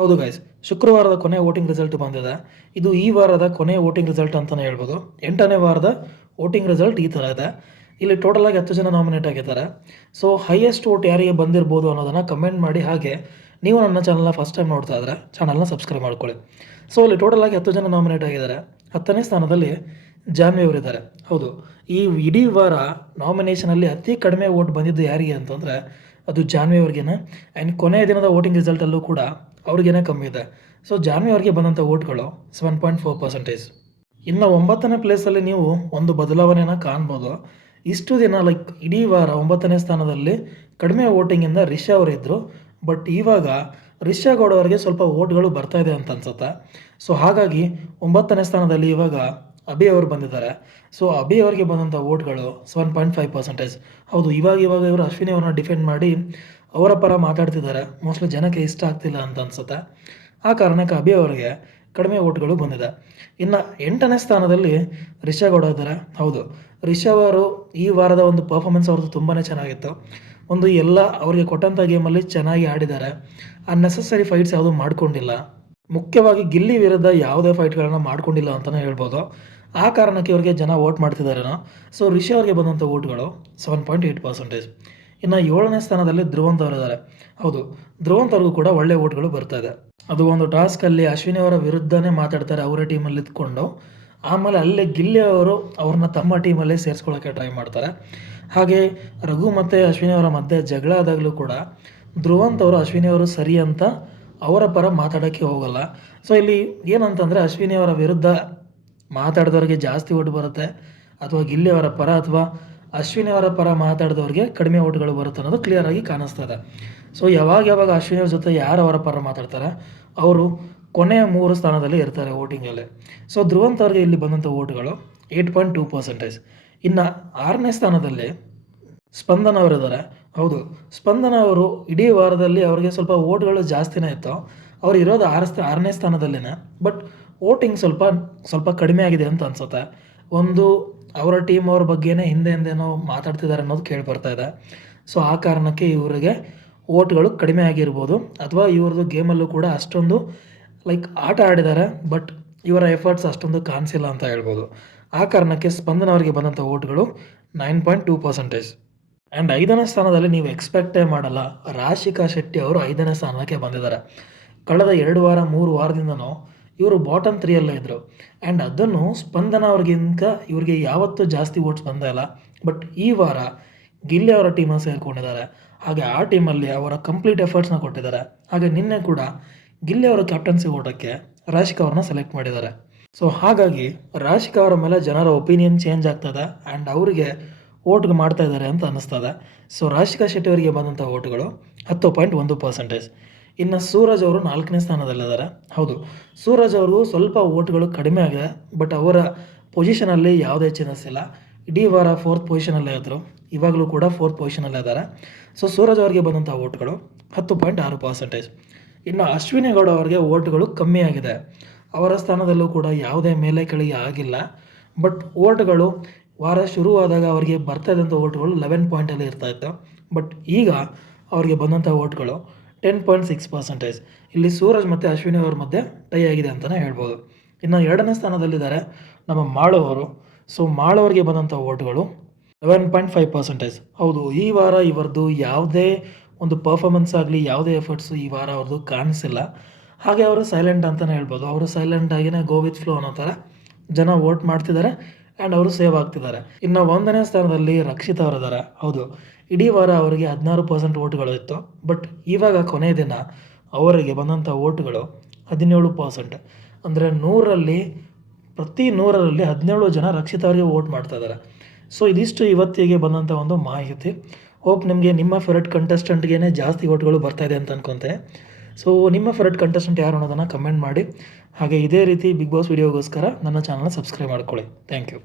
ಹೌದು ಗೈಸ್, ಶುಕ್ರವಾರದ ಕೊನೆ ವೋಟಿಂಗ್ ರಿಸಲ್ಟ್ ಬಂದಿದೆ. ಇದು ಈ ವಾರದ ಕೊನೆಯ ವೋಟಿಂಗ್ ರಿಸಲ್ಟ್ ಅಂತಲೇ ಹೇಳ್ಬೋದು. 8ನೇ ವಾರದ ವೋಟಿಂಗ್ ರಿಸಲ್ಟ್ ಈ ಥರ ಇದೆ. ಇಲ್ಲಿ ಟೋಟಲ್ ಆಗಿ 10 ಜನ ನಾಮಿನೇಟ್ ಆಗಿದ್ದಾರೆ. ಸೊ ಹೈಯೆಸ್ಟ್ ವೋಟ್ ಯಾರಿಗೆ ಬಂದಿರ್ಬೋದು ಅನ್ನೋದನ್ನು ಕಮೆಂಟ್ ಮಾಡಿ. ಹಾಗೆ ನೀವು ನನ್ನ ಚಾನಲ್ನ ಫಸ್ಟ್ ಟೈಮ್ ನೋಡ್ತಾ ಇದ್ದರೆ ಚಾನಲ್ನ ಸಬ್ಸ್ಕ್ರೈಬ್ ಮಾಡ್ಕೊಳ್ಳಿ. ಸೊ ಇಲ್ಲಿ ಟೋಟಲ್ ಆಗಿ 10 ಜನ ನಾಮಿನೇಟ್ ಆಗಿದ್ದಾರೆ. 10ನೇ ಸ್ಥಾನದಲ್ಲಿ ಜಾನ್ವಿ ಅವರಿದ್ದಾರೆ. ಹೌದು, ಈ ಇಡೀ ವಾರ ನಾಮಿನೇಷನಲ್ಲಿ ಅತಿ ಕಡಿಮೆ ವೋಟ್ ಬಂದಿದ್ದು ಯಾರಿಗೆ ಅಂತಂದರೆ ಅದು ಜಾನ್ವಿ ಅವ್ರಿಗೇನೆ. ಆ್ಯಂಡ್ ಕೊನೆಯ ದಿನದ ವೋಟಿಂಗ್ ರಿಸಲ್ಟಲ್ಲೂ ಕೂಡ ಅವ್ರಿಗೇನೆ ಕಮ್ಮಿ ಇದೆ. ಸೊ ಜಾನ್ವಿ ಅವ್ರಿಗೆ ಬಂದಂಥ ವೋಟ್ಗಳು 7.4%. ಇನ್ನು 9ನೇ ಪ್ಲೇಸಲ್ಲಿ ನೀವು ಒಂದು ಬದಲಾವಣೆಯನ್ನು ಕಾಣ್ಬೋದು. ಇಷ್ಟು ದಿನ ಇಡೀ ವಾರ 9ನೇ ಸ್ಥಾನದಲ್ಲಿ ಕಡಿಮೆ ವೋಟಿಂಗಿಂದ ರಿಷಾ ಅವರಿದ್ದರು. ಬಟ್ ಇವಾಗ ರಿಷಾ ಗೌಡ ಅವರಿಗೆ ಸ್ವಲ್ಪ ವೋಟ್ಗಳು ಬರ್ತಾ ಇದೆ ಅಂತ ಅನ್ಸುತ್ತೆ. ಸೊ ಹಾಗಾಗಿ 9ನೇ ಸ್ಥಾನದಲ್ಲಿ ಇವಾಗ ಅಭಿ ಅವರು ಬಂದಿದ್ದಾರೆ. ಸೊ ಅಭಿ ಅವರಿಗೆ ಬಂದಂಥ ವೋಟ್ಗಳು 7.5%. ಹೌದು, ಇವಾಗ ಇವರು ಅಶ್ವಿನಿ ಅವ್ರನ್ನ ಡಿಫೆಂಡ್ ಮಾಡಿ ಅವರ ಪರ ಮಾತಾಡ್ತಿದ್ದಾರೆ. ಮೋಸ್ಟ್ಲಿ ಜನಕ್ಕೆ ಇಷ್ಟ ಆಗ್ತಿಲ್ಲ ಅಂತ ಅನ್ಸುತ್ತೆ. ಆ ಕಾರಣಕ್ಕೆ ಅಭಿ ಅವರಿಗೆ ಕಡಿಮೆ ವೋಟ್ಗಳು ಬಂದಿದೆ. ಇನ್ನು 8ನೇ ಸ್ಥಾನದಲ್ಲಿ ರಿಷಾ ಗೌಡ ಇದ್ದಾರೆ. ಹೌದು, ರಿಷಾ ಅವರು ಈ ವಾರದ ಒಂದು ಪರ್ಫಾರ್ಮೆನ್ಸ್ ಅವ್ರದ್ದು ತುಂಬಾ ಚೆನ್ನಾಗಿತ್ತು. ಒಂದು ಎಲ್ಲ ಅವರಿಗೆ ಕೊಟ್ಟಂಥ ಗೇಮಲ್ಲಿ ಚೆನ್ನಾಗಿ ಆಡಿದ್ದಾರೆ. ಅನ್ನೆಸೆಸರಿ ಫೈಟ್ಸ್ ಯಾವುದೂ ಮಾಡ್ಕೊಂಡಿಲ್ಲ. ಮುಖ್ಯವಾಗಿ ಗಿಲ್ಲಿ ವಿರುದ್ಧ ಯಾವುದೇ ಫೈಟ್ಗಳನ್ನು ಮಾಡ್ಕೊಂಡಿಲ್ಲ ಅಂತಲೇ ಹೇಳ್ಬೋದು. ಆ ಕಾರಣಕ್ಕೆ ಇವರಿಗೆ ಜನ ವೋಟ್ ಮಾಡ್ತಿದ್ದಾರೇನೋ. ಸೊ ರಿಷಾ ಅವರಿಗೆ ಬಂದಂಥ ವೋಟ್ಗಳು 7.8%. ಇನ್ನು 7ನೇ ಸ್ಥಾನದಲ್ಲಿ ಧ್ರುವಂತ್ ಅವರಿದ್ದಾರೆ. ಹೌದು, ಧ್ರುವಂತ್ ಅವ್ರಿಗೂ ಕೂಡ ಒಳ್ಳೆ ವೋಟ್ಗಳು ಬರ್ತಾ ಇದೆ. ಅದು ಒಂದು ಟಾಸ್ಕಲ್ಲಿ ಅಶ್ವಿನಿ ಅವರ ವಿರುದ್ಧನೇ ಮಾತಾಡ್ತಾರೆ ಅವರ ಟೀಮಲ್ಲಿ ಇದ್ಕೊಂಡು. ಆಮೇಲೆ ಅಲ್ಲೇ ಗಿಲ್ಲಿ ಅವರು ಅವ್ರನ್ನ ತಮ್ಮ ಟೀಮಲ್ಲೇ ಸೇರಿಸ್ಕೊಳ್ಳೋಕ್ಕೆ ಟ್ರೈ ಮಾಡ್ತಾರೆ. ಹಾಗೆ ರಘು ಮತ್ತು ಅಶ್ವಿನಿ ಅವರ ಮಧ್ಯೆ ಜಗಳ ಆದಾಗಲೂ ಕೂಡ ಧ್ರುವಂತ್ ಅವರು ಅಶ್ವಿನಿ ಅವರು ಸರಿ ಅಂತ ಅವರ ಪರ ಮಾತಾಡೋಕ್ಕೆ ಹೋಗಲ್ಲ. ಸೊ ಇಲ್ಲಿ ಏನಂತಂದರೆ ಅಶ್ವಿನಿ ಅವರ ವಿರುದ್ಧ ಮಾತಾಡಿದವ್ರಿಗೆ ಜಾಸ್ತಿ ಓಟ್ ಬರುತ್ತೆ, ಅಥವಾ ಗಿಲ್ಲಿ ಅವರ ಪರ ಅಥವಾ ಅಶ್ವಿನಿ ಅವರ ಪರ ಮಾತಾಡಿದವ್ರಿಗೆ ಕಡಿಮೆ ಓಟ್ಗಳು ಬರುತ್ತೆ ಅನ್ನೋದು ಕ್ಲಿಯರಾಗಿ ಕಾಣಿಸ್ತದೆ. ಸೊ ಯಾವಾಗ ಅಶ್ವಿನಿ ಅವ್ರ ಜೊತೆ ಯಾರು ಅವರ ಪರ ಮಾತಾಡ್ತಾರೆ ಅವರು ಕೊನೆಯ 3 ಸ್ಥಾನದಲ್ಲಿ ಇರ್ತಾರೆ ವೋಟಿಂಗಲ್ಲಿ. ಸೊ ಧ್ರುವಂತ್ ಅವ್ರಿಗೆ ಇಲ್ಲಿ ಬಂದಂಥ ವೋಟ್ಗಳು 8.2%. ಇನ್ನು 6ನೇ ಸ್ಥಾನದಲ್ಲಿ ಸ್ಪಂದನ ಅವರಿದ್ದಾರೆ. ಹೌದು, ಸ್ಪಂದನ ಅವರು ಇಡೀ ವಾರದಲ್ಲಿ ಅವರಿಗೆ ಸ್ವಲ್ಪ ವೋಟ್ಗಳು ಜಾಸ್ತಿನೇ ಇತ್ತು. ಅವ್ರು ಇರೋದು 6ನೇ ಸ್ಥಾನದಲ್ಲಿನೇ. ಬಟ್ ವೋಟಿಂಗ್ ಸ್ವಲ್ಪ ಕಡಿಮೆ ಆಗಿದೆ ಅಂತ ಅನ್ಸುತ್ತೆ. ಒಂದು ಅವರ ಟೀಮ್ ಅವ್ರ ಬಗ್ಗೆನೇ ಹಿಂದೆನೋ ಮಾತಾಡ್ತಿದ್ದಾರೆ ಅನ್ನೋದು ಕೇಳಿ ಬರ್ತಾ ಇದೆ. ಸೊ ಆ ಕಾರಣಕ್ಕೆ ಇವರಿಗೆ ವೋಟ್ಗಳು ಕಡಿಮೆ ಆಗಿರ್ಬೋದು, ಅಥವಾ ಇವ್ರದ್ದು ಗೇಮಲ್ಲೂ ಕೂಡ ಅಷ್ಟೊಂದು ಆಟ ಆಡಿದ್ದಾರೆ. ಬಟ್ ಇವರ ಎಫರ್ಟ್ಸ್ ಅಷ್ಟೊಂದು ಕಾಣಿಸಿಲ್ಲ ಅಂತ ಹೇಳ್ಬೋದು. ಆ ಕಾರಣಕ್ಕೆ ಸ್ಪಂದನ ಅವರಿಗೆ ಬಂದಂಥ ವೋಟ್ಗಳು 9.2%. ಆ್ಯಂಡ್ 5ನೇ ಸ್ಥಾನದಲ್ಲಿ ನೀವು ಎಕ್ಸ್ಪೆಕ್ಟೇ ಮಾಡಲ್ಲ, ರಾಶಿಕಾ ಶೆಟ್ಟಿ ಅವರು 5ನೇ ಸ್ಥಾನಕ್ಕೆ ಬಂದಿದ್ದಾರೆ. ಕಳೆದ 2 ವಾರ 3 ವಾರದಿಂದನೂ ಇವರು ಬಾಟಮ್ 3ಯಲ್ಲೇ ಇದ್ದರು. ಆ್ಯಂಡ್ ಅದನ್ನು ಸ್ಪಂದನ ಅವ್ರಿಗಿಂತ ಇವ್ರಿಗೆ ಯಾವತ್ತೂ ಜಾಸ್ತಿ ವೋಟ್ಸ್ ಬಂದೇ ಇಲ್ಲ. ಬಟ್ ಈ ವಾರ ಗಿಲ್ಲಿ ಅವರ ಟೀಮನ್ನು ಸೇರಿಕೊಂಡಿದ್ದಾರೆ. ಹಾಗೆ ಆ ಟೀಮಲ್ಲಿ ಅವರ ಕಂಪ್ಲೀಟ್ ಎಫರ್ಟ್ಸ್ನ ಕೊಟ್ಟಿದ್ದಾರೆ. ಹಾಗೆ ನಿನ್ನೆ ಕೂಡ ಗಿಲ್ಲಿ ಅವರ ಕ್ಯಾಪ್ಟನ್ಸಿ ಓಟಕ್ಕೆ ರಾಶಿಕಾ ಅವ್ರನ್ನ ಸೆಲೆಕ್ಟ್ ಮಾಡಿದ್ದಾರೆ. ಸೊ ಹಾಗಾಗಿ ರಾಶಿಕಾ ಅವರ ಮೇಲೆ ಜನರ ಒಪಿನಿಯನ್ ಚೇಂಜ್ ಆಗ್ತದೆ ಆ್ಯಂಡ್ ಅವರಿಗೆ ವೋಟ್ಗೆ ಮಾಡ್ತಾ ಇದ್ದಾರೆ ಅಂತ ಅನ್ನಿಸ್ತದೆ. ಸೊ ರಾಶಿಕಾ ಶೆಟ್ಟಿ ಅವರಿಗೆ ಬಂದಂಥ ವೋಟ್ಗಳು 10.1%. ಇನ್ನು ಸೂರಜ್ ಅವರು 4ನೇ ಸ್ಥಾನದಲ್ಲಿದ್ದಾರೆ. ಹೌದು, ಸೂರಜ್ ಅವ್ರಿಗೂ ಸ್ವಲ್ಪ ವೋಟ್ಗಳು ಕಡಿಮೆ ಆಗಿದೆ. ಬಟ್ ಅವರ ಪೊಸಿಷನಲ್ಲಿ ಯಾವುದೇ ಚೇಂಜಸ್ ಇಲ್ಲ. ಇಡೀ ವಾರ 4th ಪೊಸಿಷನಲ್ಲೇ ಇದ್ದರು, ಇವಾಗಲೂ ಕೂಡ 4th ಪೊಸಿಷನಲ್ಲೇ ಇದ್ದಾರೆ. ಸೊ ಸೂರಜ್ ಅವರಿಗೆ ಬಂದಂಥ ವೋಟ್ಗಳು 10.6%. ಇನ್ನು ಅಶ್ವಿನಿ ಗೌಡ ಅವರಿಗೆ ವೋಟ್ಗಳು ಕಮ್ಮಿ ಆಗಿದೆ. ಅವರ ಸ್ಥಾನದಲ್ಲೂ ಕೂಡ ಯಾವುದೇ ಮೇಲೆ ಕೆಳಗೆ ಆಗಿಲ್ಲ. ಬಟ್ ವೋಟ್ಗಳು ವಾರ ಶುರುವಾದಾಗ ಅವರಿಗೆ ಬರ್ತಾ ಇದ್ದಂಥ ವೋಟ್ಗಳು 11 ಪಾಯಿಂಟಲ್ಲಿ ಇರ್ತಾಯಿತ್ತು. ಬಟ್ ಈಗ ಅವರಿಗೆ ಬಂದಂಥ ವೋಟ್ಗಳು 10.6%. ಇಲ್ಲಿ ಸೂರಜ್ ಮತ್ತು ಅಶ್ವಿನಿ ಅವ್ರ ಮಧ್ಯೆ ಟೈ ಆಗಿದೆ ಅಂತಲೇ ಹೇಳ್ಬೋದು. ಇನ್ನು 2ನೇ ಸ್ಥಾನದಲ್ಲಿದ್ದಾರೆ ನಮ್ಮ ಮಾಳು ಅವರು. ಸೊ ಮಾಳು ಅವರಿಗೆ ಬಂದಂಥ ವೋಟ್ಗಳು 11.5%. ಹೌದು, ಈ ವಾರ ಇವರದ್ದು ಯಾವುದೇ ಒಂದು ಪರ್ಫಾರ್ಮೆನ್ಸ್ ಆಗಲಿ, ಯಾವುದೇ ಎಫರ್ಟ್ಸು ಈ ವಾರ ಅವ್ರದ್ದು ಕಾಣಿಸಿಲ್ಲ. ಹಾಗೆ ಅವರು ಸೈಲೆಂಟ್ ಅಂತಲೇ ಹೇಳ್ಬೋದು. ಅವರು ಸೈಲೆಂಟ್ ಆಗಿನೇ ಗೋ ವಿತ್ ಫ್ಲೋ ಅನ್ನೋ ಥರ ಜನ ವೋಟ್ ಮಾಡ್ತಿದ್ದಾರೆ ಆ್ಯಂಡ್ ಅವರು ಸೇವ್ ಆಗ್ತಿದ್ದಾರೆ. ಇನ್ನು 1ನೇ ಸ್ಥಾನದಲ್ಲಿ ರಕ್ಷಿತಾ ಅವರಿದ್ದಾರೆ. ಹೌದು, ಇಡೀ ವಾರ ಅವರಿಗೆ 16% ವೋಟ್ಗಳು ಇತ್ತು. ಬಟ್ ಇವಾಗ ಕೊನೆಯ ದಿನ ಅವರಿಗೆ ಬಂದಂಥ ವೋಟ್ಗಳು 17%. ಅಂದರೆ 100ರಲ್ಲಿ ಪ್ರತಿ 100ರಲ್ಲಿ 17 ಜನ ರಕ್ಷಿತಾ ಅವರಿಗೆ ವೋಟ್ ಮಾಡ್ತಾ ಇದ್ದಾರೆ. ಸೊ ಇದಿಷ್ಟು ಇವತ್ತಿಗೆ ಬಂದಂಥ ಒಂದು ಮಾಹಿತಿ. ಹೋಪ್ ನಿಮಗೆ ನಿಮ್ಮ ಫೇವ್ರೆಟ್ ಕಂಟೆಸ್ಟೆಂಟ್ಗೆ ಜಾಸ್ತಿ ವೋಟ್ಗಳು ಬರ್ತಾಯಿದೆ ಅಂತ ಅನ್ಕೊತೆ. ಸೊ ನಿಮ್ಮ ಫೇವ್ರೆಟ್ ಕಂಟೆಸ್ಟೆಂಟ್ ಯಾರು ಅನ್ನೋದನ್ನು ಕಮೆಂಟ್ ಮಾಡಿ. ಹಾಗೆ ಇದೇ ರೀತಿ ಬಿಗ್ ಬಾಸ್ ವೀಡಿಯೋಗೋಸ್ಕರ ನನ್ನ ಚಾನಲ್ನ ಸಬ್ಸ್ಕ್ರೈಬ್ ಮಾಡ್ಕೊಳ್ಳಿ. Thank you.